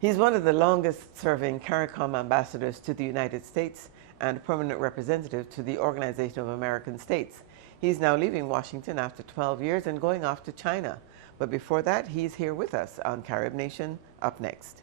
He's one of the longest-serving CARICOM ambassadors to the United States and permanent representative to the Organization of American States. He's now leaving Washington after 12 years and going off to China. But before that, he's here with us on Carib Nation, up next.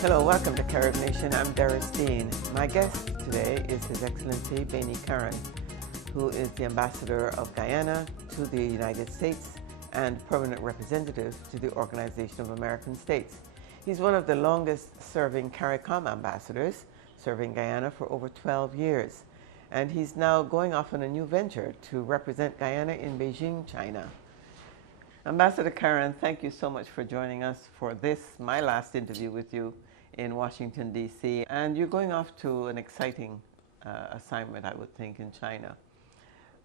Hello, welcome to Carib Nation. I'm Doris Dean. My guest today is His Excellency Bayney Karran, who is the Ambassador of Guyana to the United States and permanent representative to the Organization of American States. He's one of the longest-serving CARICOM ambassadors, serving Guyana for over 12 years. And he's now going off on a new venture to represent Guyana in Beijing, China. Ambassador Karran, thank you so much for joining us for this, my last interview with you in Washington, D.C. And you're going off to an exciting assignment, I would think, in China.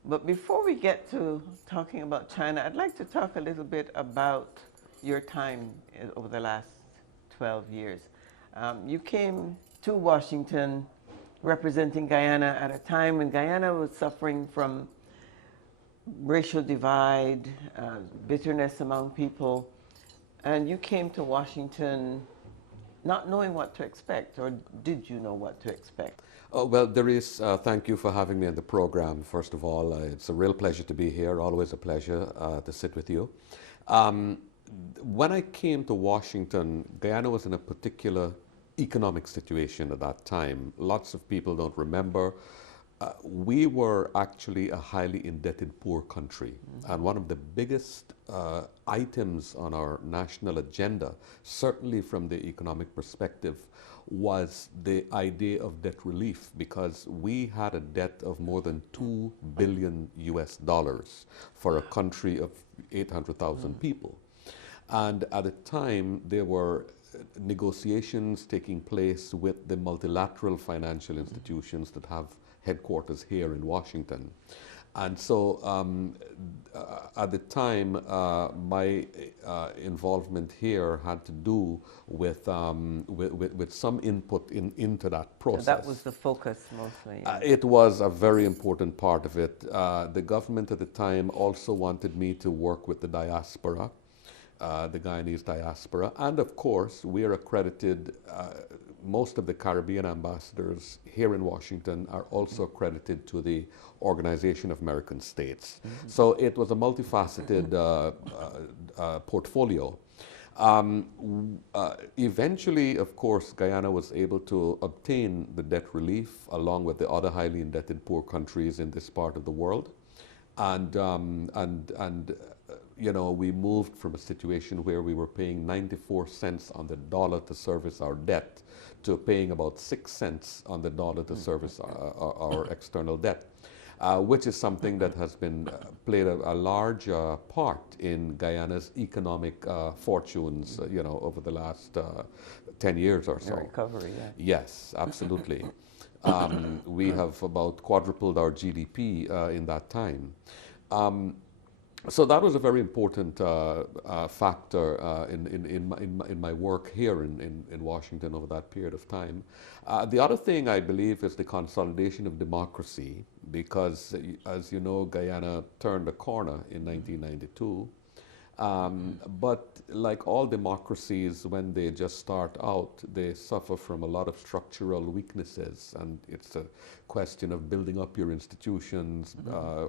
But before we get to talking about China, I'd like to talk a little bit about your time over the last 12 years. You came to Washington representing Guyana at a time when Guyana was suffering from racial divide, bitterness among people, and you came to Washington not knowing what to expect, or did you know what to expect? Well, Doris, thank you for having me on the program. First of all, it's a real pleasure to be here, always a pleasure to sit with you. When I came to Washington, Guyana was in a particular economic situation at that time. Lots of people don't remember. We were actually a highly indebted poor country, and one of the biggest items on our national agenda, certainly from the economic perspective, was the idea of debt relief, because we had a debt of more than $2 billion for a country of 800,000 people. And at the time, there were negotiations taking place with the multilateral financial institutions that have headquarters here in Washington. And so at the time, my involvement here had to do with some input into that process. So that was the focus mostly. It was a very important part of it. The government at the time also wanted me to work with the diaspora, the Guyanese diaspora, and of course we are accredited. Most of the Caribbean ambassadors here in Washington are also accredited to the Organization of American States. So it was a multifaceted portfolio. Eventually, of course, Guyana was able to obtain the debt relief along with the other highly indebted poor countries in this part of the world. And you know, we moved from a situation where we were paying 94 cents on the dollar to service our debt to paying about 6 cents on the dollar to service our external debt, which is something that has been played a large part in Guyana's economic fortunes, you know, over the last 10 years or so. Recovery, yeah. Yes, absolutely. We have about quadrupled our GDP in that time. So that was a very important factor in my work here in Washington over that period of time. The other thing I believe is the consolidation of democracy, because as you know, Guyana turned a corner in 1992. But like all democracies, when they just start out, they suffer from a lot of structural weaknesses, and it's a question of building up your institutions,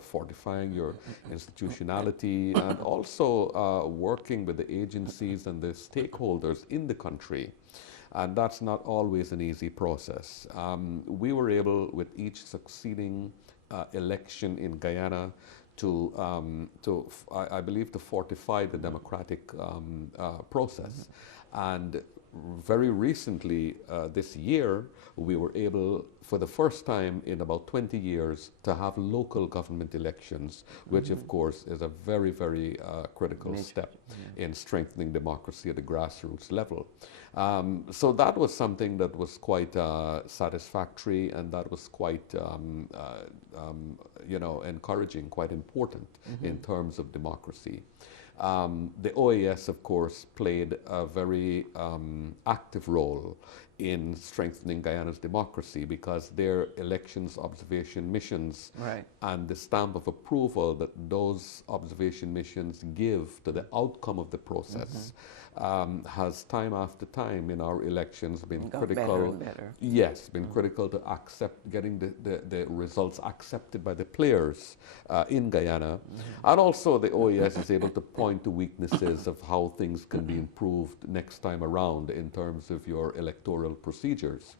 fortifying your institutionality, and also working with the agencies and the stakeholders in the country. And that's not always an easy process. We were able, with each succeeding election in Guyana, I believe, to fortify the democratic process. And very recently, this year, we were able, for the first time in about 20 years, to have local government elections, which of course is a very, very critical step in strengthening democracy at the grassroots level. So that was something that was quite satisfactory, and that was quite, encouraging, quite important in terms of democracy. The OAS, of course, played a very active role in strengthening Guyana's democracy, because their elections observation missions and the stamp of approval that those observation missions give to the outcome of the process has time after time in our elections been critical. Better and better. Yes, been critical to getting the results accepted by the players in Guyana. And also the OAS is able to point to weaknesses of how things can be improved next time around in terms of your electoral procedures.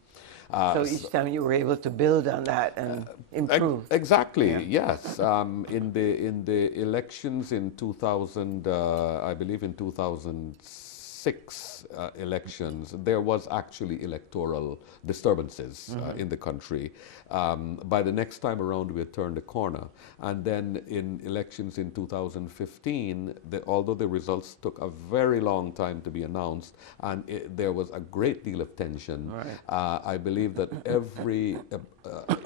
So each time you were able to build on that and improve. Exactly, yes. In the elections in 2000, I believe in 2006 elections, there was actually electoral disturbances in the country. By the next time around, we had turned the corner. And then in elections in 2015, although the results took a very long time to be announced, and there was a great deal of tension, I believe that every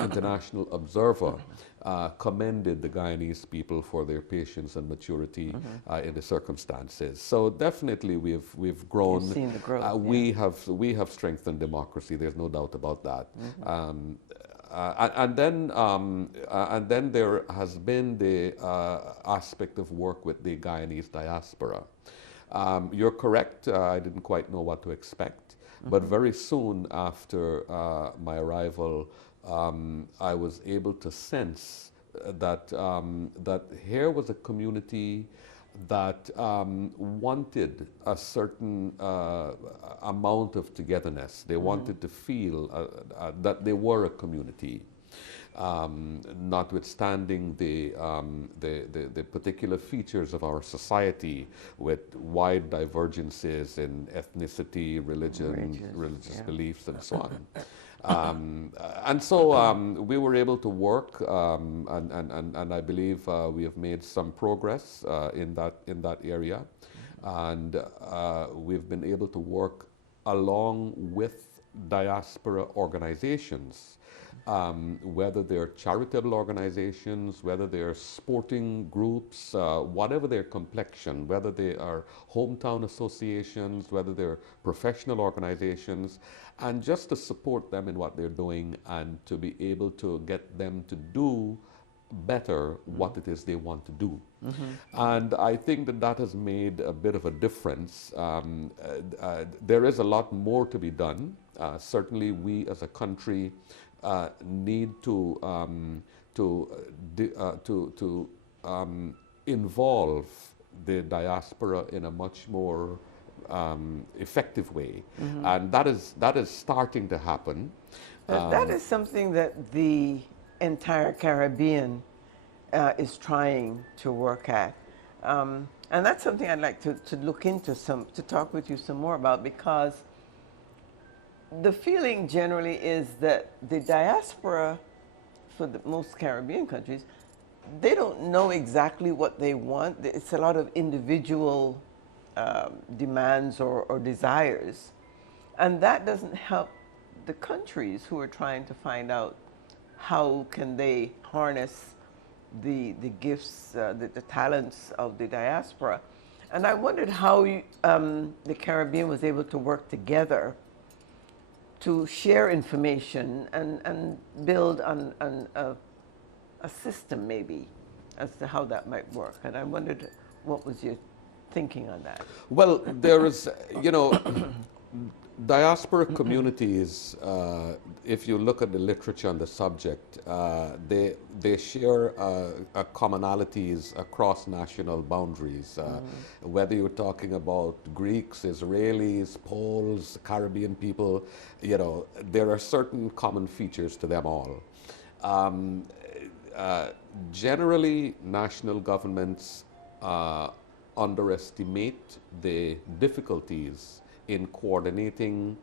international observer commended the Guyanese people for their patience and maturity in the circumstances. So definitely we've grown. You've seen the growth. We have strengthened democracy. There's no doubt about that. And then there has been the aspect of work with the Guyanese diaspora. You're correct. I didn't quite know what to expect, but very soon after my arrival, I was able to sense that that here was a community that wanted a certain amount of togetherness. They wanted to feel that they were a community, notwithstanding the particular features of our society with wide divergences in ethnicity, religion, religious beliefs, and so on. And so we were able to work, and I believe we have made some progress in that area, and we've been able to work along with diaspora organizations, whether they're charitable organizations, whether they're sporting groups, whatever their complexion, whether they are hometown associations, whether they're professional organizations, and just to support them in what they're doing and to be able to get them to do better what it is they want to do. And I think that has made a bit of a difference. There is a lot more to be done. Certainly we as a country need to involve the diaspora in a much more effective way, and that is starting to happen. That is something that the entire Caribbean is trying to work at, and that's something I'd like to look into to talk with you some more about, because the feeling generally is that the diaspora for the most Caribbean countries, they don't know exactly what they want. It's a lot of individual demands or desires, and that doesn't help the countries who are trying to find out how can they harness the gifts, the talents of the diaspora. And I wondered how the Caribbean was able to work together to share information and build on a system maybe as to how that might work. And I wondered what was your thinking on that? Well, there is, diaspora communities, if you look at the literature on the subject, they share commonalities across national boundaries. Whether you're talking about Greeks, Israelis, Poles, Caribbean people, there are certain common features to them all. Generally, national governments underestimate the difficulties in coordinating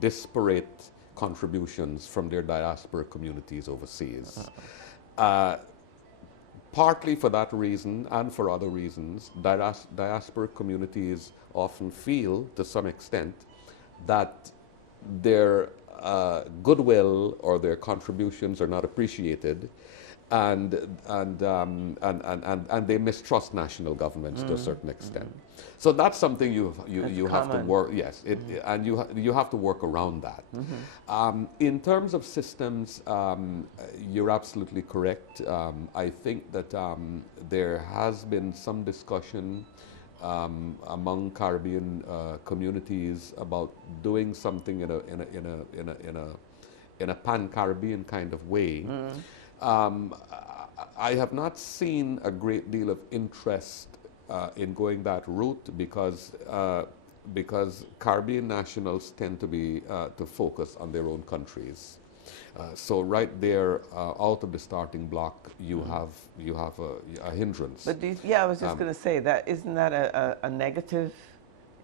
disparate contributions from their diaspora communities overseas. Partly for that reason and for other reasons, diaspora communities often feel, to some extent, that their goodwill or their contributions are not appreciated, and they mistrust national governments to a certain extent. So that's something you have to work. Yes, and you have to work around that. In terms of systems, you're absolutely correct. I think that there has been some discussion among Caribbean communities about doing something in a pan-Caribbean kind of way. I have not seen a great deal of interest in going that route because Caribbean nationals tend to be to focus on their own countries. So right there, out of the starting block, you have a hindrance. But I was just going to say that isn't that a negative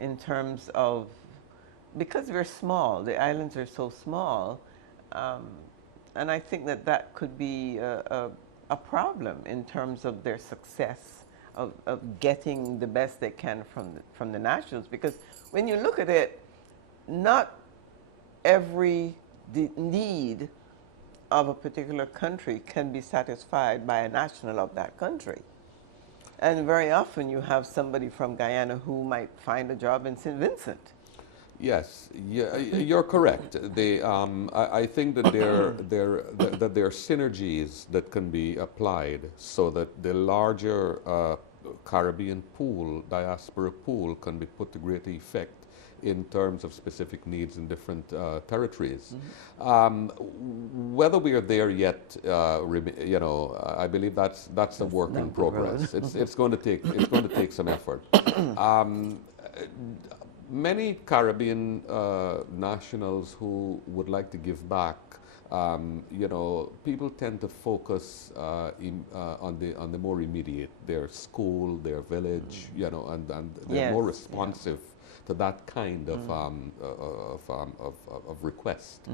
in terms of, because we're small, the islands are so small. And I think that could be a problem in terms of their success of getting the best they can from the nationals. Because when you look at it, not every need of a particular country can be satisfied by a national of that country. And very often you have somebody from Guyana who might find a job in St. Vincent. Yes, you're correct. I think that there are synergies that can be applied so that the larger Caribbean pool, diaspora pool, can be put to great effect in terms of specific needs in different territories. Whether we are there yet, I believe that's a work in progress. It's going to take some effort. Many Caribbean nationals who would like to give back, people tend to focus on the more immediate, their school, their village, and they're more responsive to that kind of request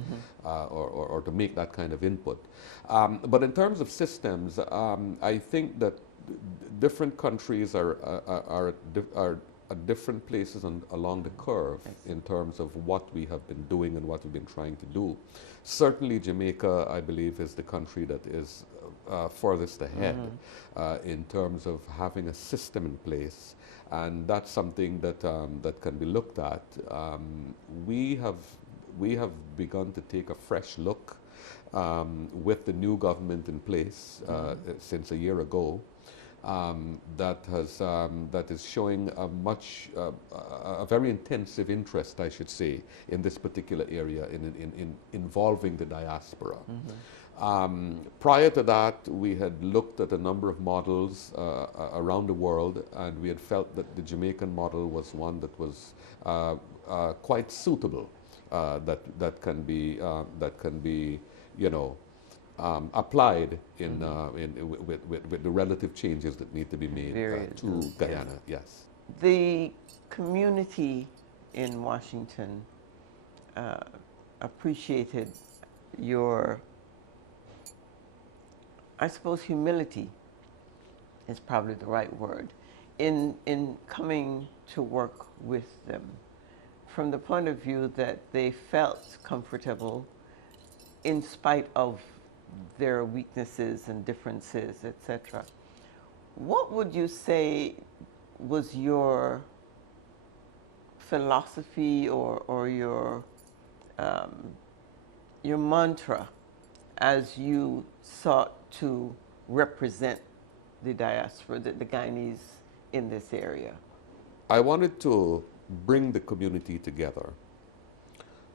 or to make that kind of input. But in terms of systems, I think that different countries are at different places along the curve in terms of what we have been doing and what we've been trying to do. Certainly Jamaica, I believe, is the country that is furthest ahead in terms of having a system in place, and that's something that that can be looked at. We have begun to take a fresh look with the new government in place since a year ago. That is showing a very intensive interest, I should say, in this particular area, in involving the diaspora. Prior to that, we had looked at a number of models around the world, and we had felt that the Jamaican model was one that was quite suitable, that can be applied with the relative changes that need to be made to Guyana. Yes. The community in Washington appreciated your, I suppose, humility is probably the right word, in coming to work with them, from the point of view that they felt comfortable in spite of their weaknesses and differences, etc. What would you say was your philosophy or your mantra as you sought to represent the diaspora, the Guyanese in this area? I wanted to bring the community together,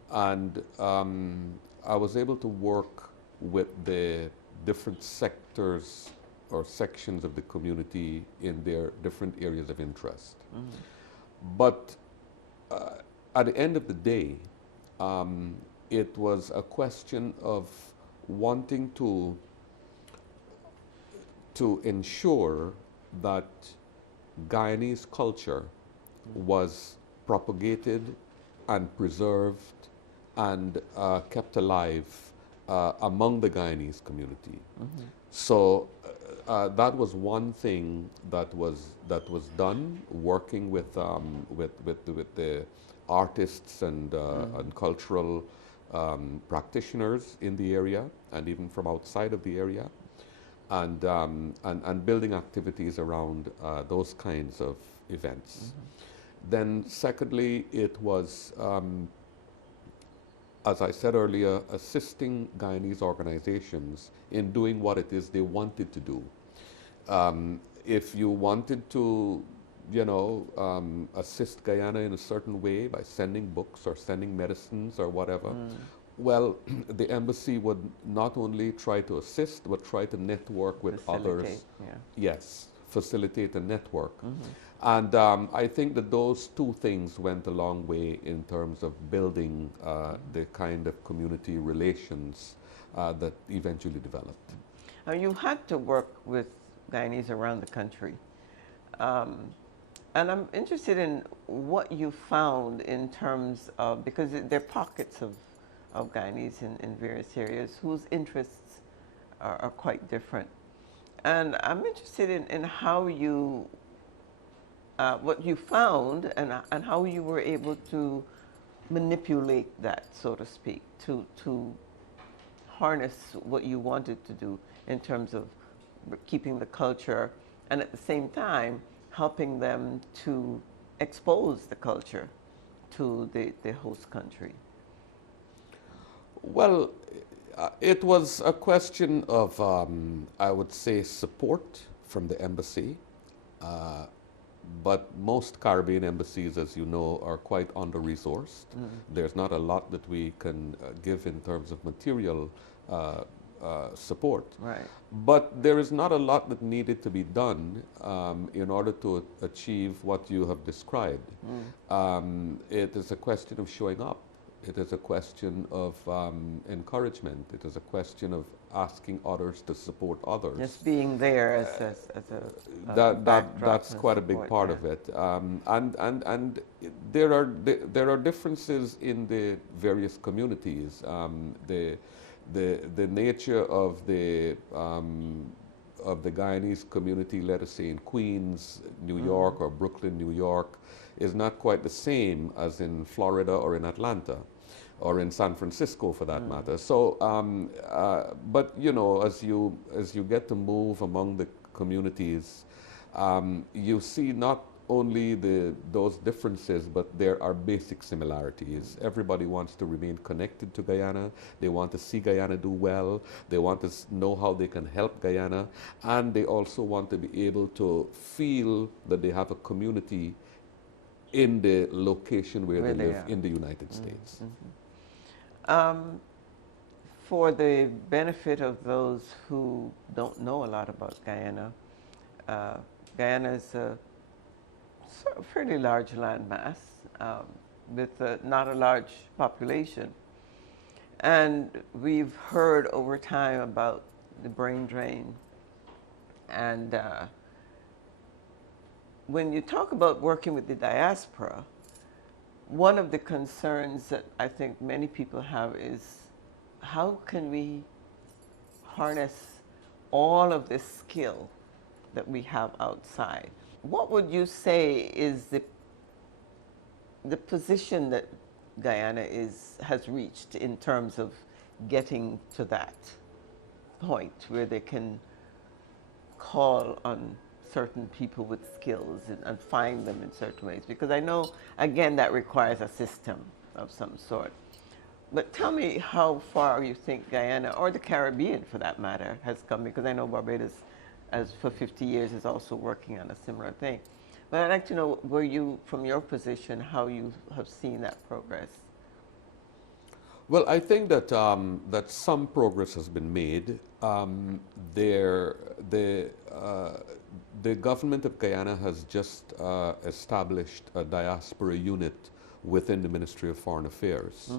and I was able to work with the different sectors or sections of the community in their different areas of interest. But at the end of the day, it was a question of wanting to ensure that Guyanese culture was propagated and preserved and kept alive among the Guyanese community. Mm-hmm. So that was one thing that was done, working with the artists and cultural practitioners in the area, and even from outside of the area, and building activities around those kinds of events. Mm-hmm. Then, secondly, it was, as I said earlier, assisting Guyanese organizations in doing what it is they wanted to do. If you wanted to, assist Guyana in a certain way by sending books or sending medicines or whatever, well, the embassy would not only try to assist, but try to network with others. Yeah. Yes, facilitate a network. Mm-hmm. And I think that those two things went a long way in terms of building the kind of community relations that eventually developed. You had to work with Guyanese around the country. And I'm interested in what you found in terms of, because there are pockets of Guyanese in various areas whose interests are quite different. And I'm interested in how you, what you found and how you were able to manipulate that, so to speak, to harness what you wanted to do in terms of keeping the culture and at the same time helping them to expose the culture to the host country. Well, it was a question of, I would say, support from the embassy. But most Caribbean embassies, as you know, are quite under-resourced. There's not a lot that we can give in terms of material support. Right. But there is not a lot that needed to be done in order to achieve what you have described. It is a question of showing up. It is a question of encouragement. It is a question of asking others to support others. Just being there as a that's quite a big part of it. And there are differences in the various communities. The nature of the Guyanese community, let us say in Queens, New York, or Brooklyn, New York, is not quite the same as in Florida or in Atlanta, or in San Francisco for that matter. So, but as you get to move among the communities, you see not only those differences, but there are basic similarities. Everybody wants to remain connected to Guyana. They want to see Guyana do well. They want to know how they can help Guyana. And they also want to be able to feel that they have a community in the location where they live in the United States. For the benefit of those who don't know a lot about Guyana, Guyana is a fairly large landmass with not a large population. And we've heard over time about the brain drain. And when you talk about working with the diaspora, one of the concerns that I think many people have is how can we harness all of this skill that we have outside? What would you say is the position that Guyana has reached in terms of getting to that point where they can call on certain people with skills and find them in certain ways? Because I know, again, that requires a system of some sort. But tell me how far you think Guyana, or the Caribbean for that matter, has come, because I know Barbados, as for 50 years, is also working on a similar thing. But I'd like to know, where you, from your position, how you have seen that progress. Well, I think that that some progress has been made. The government of Guyana has just established a diaspora unit within the Ministry of Foreign Affairs.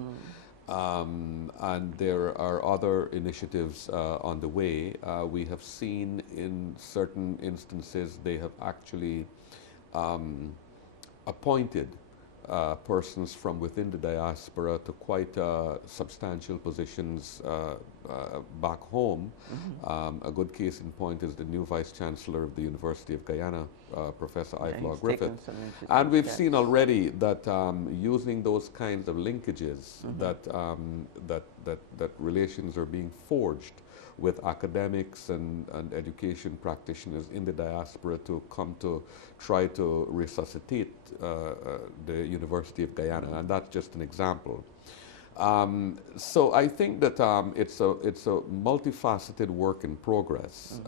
And there are other initiatives on the way. We have seen in certain instances they have actually appointed persons from within the diaspora to quite substantial positions back home. A good case in point is the new Vice Chancellor of the University of Guyana, Professor Ivelaw Griffith. And we've seen already that using those kinds of linkages, that relations are being forged with academics and education practitioners in the diaspora to come to try to resuscitate the University of Guyana, and that's just an example. So I think that it's a multifaceted work in progress,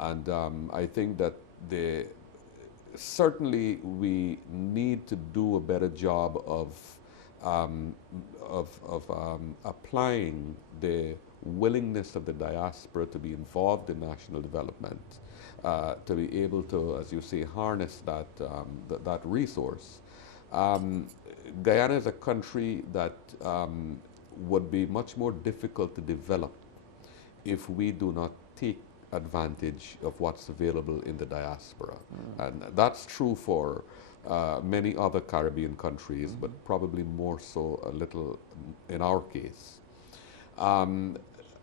I think that certainly we need to do a better job of applying the willingness of the diaspora to be involved in national development, to be able to, as you say, harness that resource. Guyana is a country that would be much more difficult to develop if we do not take advantage of what's available in the diaspora. And that's true for many other Caribbean countries, but probably more so a little in our case.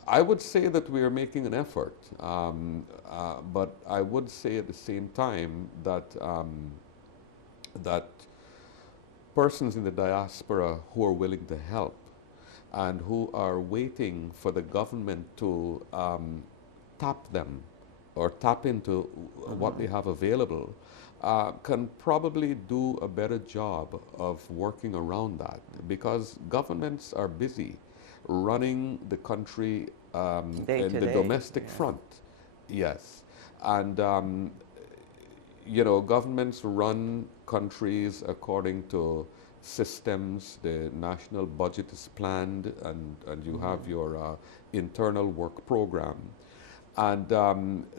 I would say that we are making an effort, but I would say at the same time that that persons in the diaspora who are willing to help and who are waiting for the government to tap them or tap into what they have available can probably do a better job of working around that, because governments are busy running the country in the domestic front. Yes. And you know, governments run countries according to systems. The national budget is planned, and you have your internal work program. And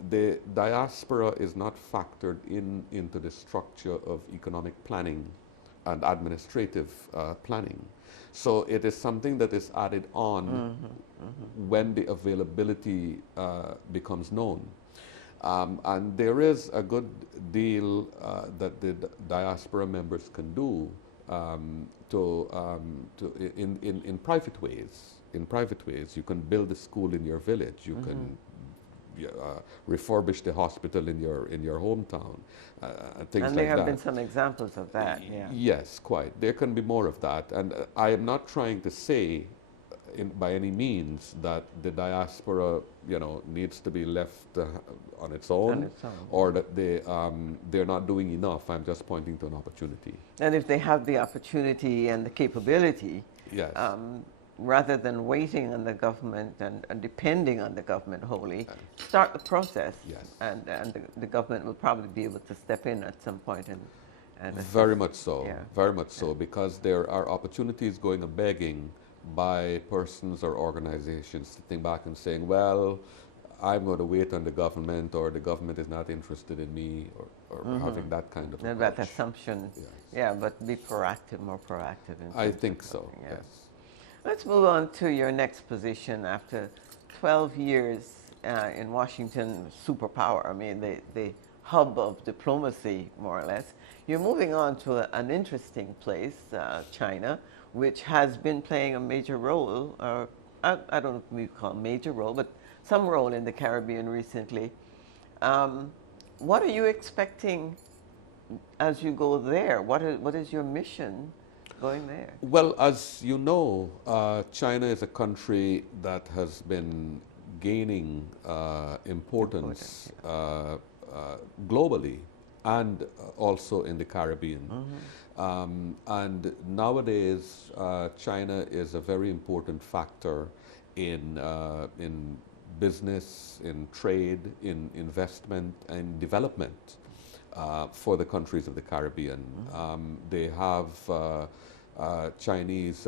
the diaspora is not factored into the structure of economic planning and administrative planning. So it is something that is added on when the availability becomes known. And there is a good deal that the diaspora members can do in private ways. In private ways, you can build a school in your village. You can refurbish the hospital in your hometown, things like that. And there have been some examples of that. Yeah. Yes, quite. There can be more of that. And I am not trying to say by any means that the diaspora, you know, needs to be left on its own, or that they're not doing enough. I'm just pointing to an opportunity. And if they have the opportunity and the capability, yes. Rather than waiting on the government and depending on the government wholly, start the process. Yes. And the government will probably be able to step in at some point and very much so. Yeah. Very much so, because there are opportunities going a-begging by persons or organizations sitting back and saying, well, I'm going to wait on the government, or the government is not interested in me, or having that kind of approach. That assumption. Yes. Yeah, but be proactive, more proactive. I think so, yes. Let's move on to your next position after 12 years in Washington, superpower. I mean, the hub of diplomacy, more or less. You're moving on to an interesting place, China, which has been playing a major role, I don't know if we call it major role, but some role in the Caribbean recently. What are you expecting as you go there? What is your mission going there? Well, as you know, China is a country that has been gaining importance globally and also in the Caribbean. And nowadays, China is a very important factor in business, in trade, in investment and development for the countries of the Caribbean. They have Chinese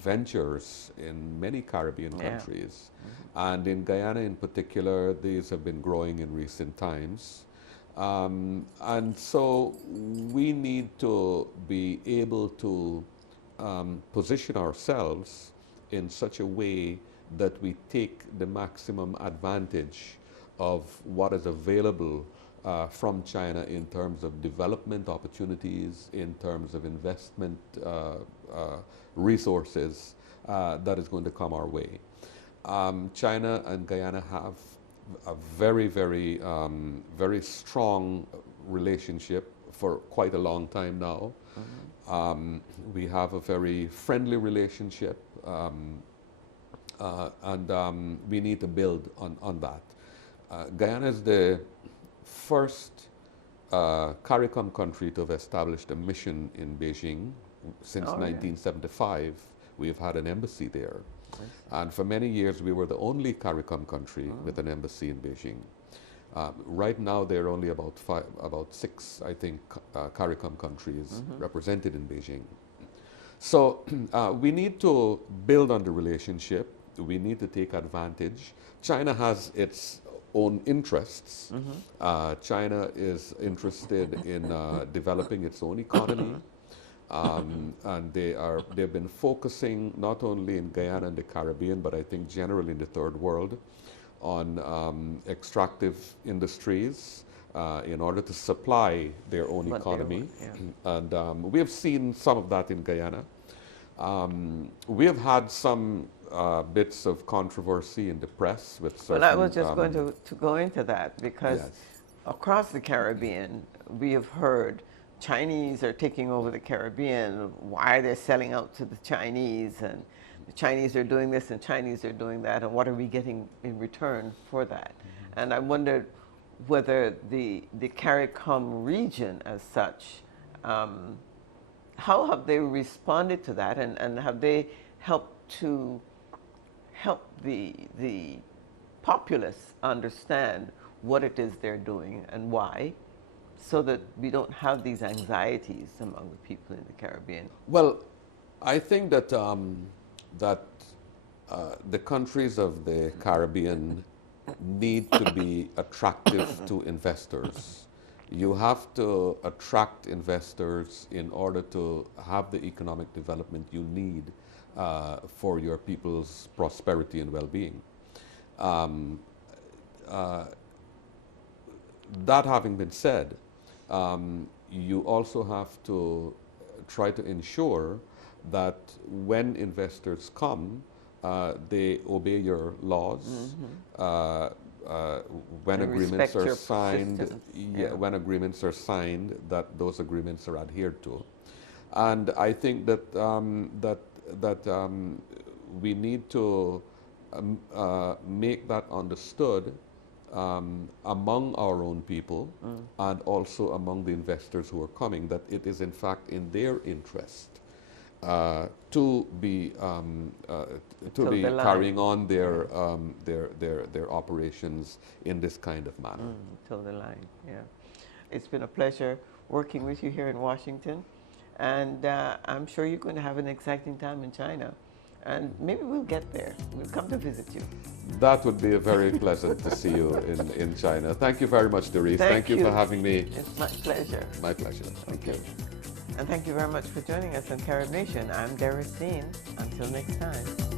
ventures in many Caribbean countries. And in Guyana in particular, these have been growing in recent times. And so we need to be able to position ourselves in such a way that we take the maximum advantage of what is available from China in terms of development opportunities, in terms of investment resources that is going to come our way. China and Guyana have a very, very, very strong relationship for quite a long time now. We have a very friendly relationship, and we need to build on that. Guyana is the first CARICOM country to have established a mission in Beijing. Since 1975, we've had an embassy there. And for many years, we were the only CARICOM country with an embassy in Beijing. Right now, there are only about six, I think, CARICOM countries represented in Beijing. So we need to build on the relationship. We need to take advantage. China has its own interests. China is interested in developing its own economy. And they've been focusing not only in Guyana and the Caribbean, but I think generally in the third world, on extractive industries in order to supply their own economy. And we have seen some of that in Guyana. We have had some bits of controversy in the press with certain... Well, I was just going to go into that because across the Caribbean, we have heard Chinese are taking over the Caribbean. Why they're selling out to the Chinese, and the Chinese are doing this and Chinese are doing that, and what are we getting in return for that? And I wondered whether the CARICOM region as such, how have they responded to that, and have they helped the populace understand what it is they're doing and why, so that we don't have these anxieties among the people in the Caribbean? Well, I think that the countries of the Caribbean need to be attractive to investors. You have to attract investors in order to have the economic development you need for your people's prosperity and well-being. That having been said, you also have to try to ensure that when investors come, they obey your laws. When agreements are signed, when agreements are signed, that those agreements are adhered to. And I think that we need to make that understood among our own people and also among the investors who are coming, that it is in fact in their interest to be carrying on their operations in this kind of manner. Till the line, yeah. It's been a pleasure working with you here in Washington, and I'm sure you're going to have an exciting time in China. And maybe we'll get there. We'll come to visit you. That would be very pleasant to see you in China. Thank you very much, Doris. Thank you for having me. It's my pleasure. My pleasure. Thank you. And thank you very much for joining us on Carib Nation. I'm Doris Dean. Until next time.